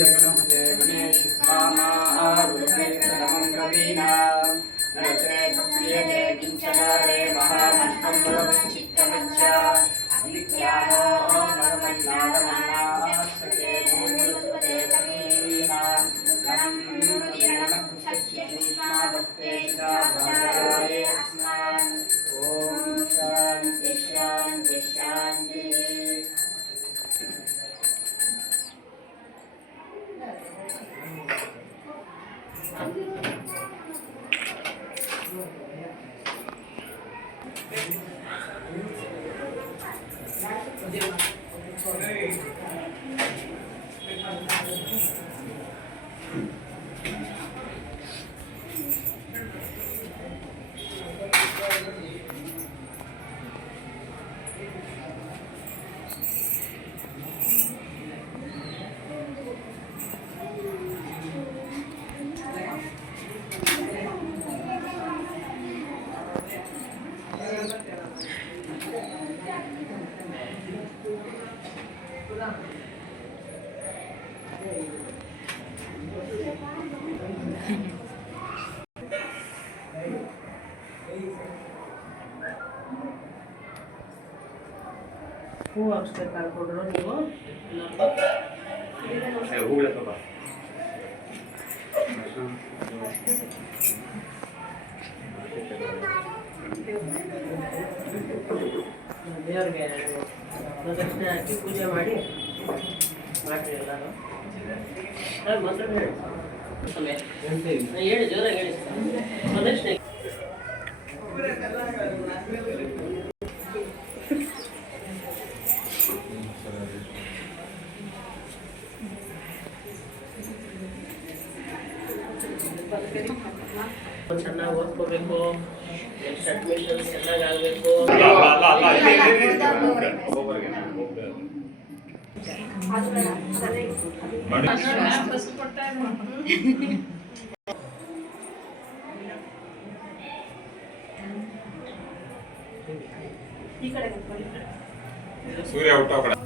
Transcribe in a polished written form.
गणपते गणेश नमस्ते भक्रियते किंचनारे महामन्त्रं भवचित्तमच्चा विज्ञानो भगवन्नादमन्नासके भूमिपते तमीनां गणं सच्चिष्मावत्ते शाभाय अस्मान् ओम शांति शांति शांति। ಹೂ ಹಾಕ್ಸ್ಬೇಕಾಗ್ಬಿಡ್ರು ನೀವು ಹೂಗಳಪ್ಪ ದೇವ್ರಿಗೆ ಪ್ರದಕ್ಷಿಣೆ ಹಾಕಿ ಪೂಜೆ ಮಾಡಿ ಮಾಡ್ರಿ ಎಲ್ಲರೂ. ಮಂತ್ರ ಹೇಳಿ ಹೇಳಿ ಜೋರಾಗಿ ಹೇಳಿ ಪ್ರದಕ್ಷಿಣೆ. ಚೆನ್ನಾಗಿ ಓದ್ಕೋಬೇಕು, ನೆಕ್ಸ್ಟ್ ಅಡ್ಮಿಷನ್ ಚೆನ್ನಾಗಿ ಆಗಬೇಕು. ಸೂರ್ಯ ಊಟ ಮಾಡ್ಬೇಡ